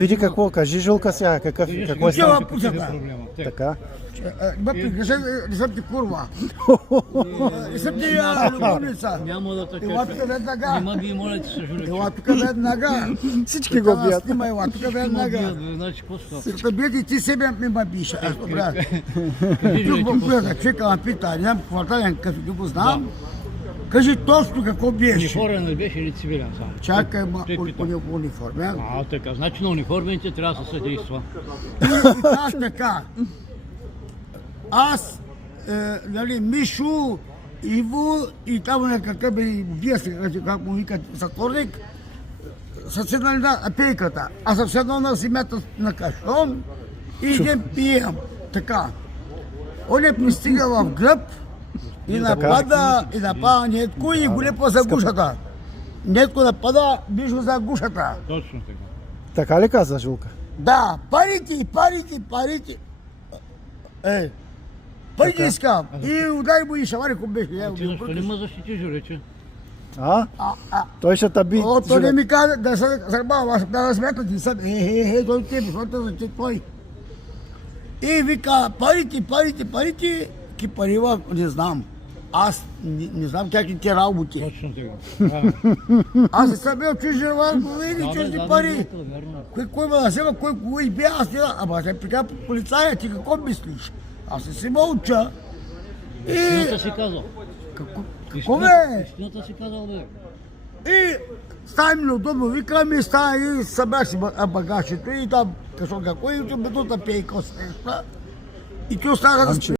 Види какво, кажи Жилка сега, какво е Чела става? пусата. Така. Бе, не съм ти курва. Не съм ти любовница. Няма да те Ела тук веднага. Нема ги моля ти се, Жулече. Ела тук веднага. Всички го бият. Снима, ела тук веднага. Значи, какво става? Ще бият и ти себе ме биш. Аз добре. Кажи, Тук Жулече, му какво плюя, става? човека ме пита, не знам квартален къв, не го знам. Кажи точно какво беше. Униформен не беше или цивилен само? Чакай, ма, Те питам. униформен. Така, значи на униформените трябва да се съдейства. И така. Аз, нали, Мишо, Иво и там някакъв бе, вие се, как му викат, затворник, са седнали на пейката. Аз съм седнал на земята на кашон и идем пием. Така. Он е пристига в гръб и напада Нетко и го лепа за гушата. Нетко напада Мишо за гушата. Точно така. Така ли каза Жилка? Да, парите. Парите искам. И удари му и шамари ко беше. Ти защо не ме защити, Жулече? А? Той ще таби. О, той не ми каза да се зарбава, да размета ти съд. Той тебе, защото за той. И вика, парите, ки парива, не знам. Аз не знам как ти работи. Точно така. Аз не съм бил чужденец, види чужди пари. Верно. Кой ме да взема, кой бе, аз не знам. Ама се прика полицая, ти какво мислиш? Аз не си мълча. Истината си казал. Какво бе? Истината си казал, бе. И става ми неудобно, викам и става и събрах си багажето и там, какво, и бедута пейка, и ти останаха да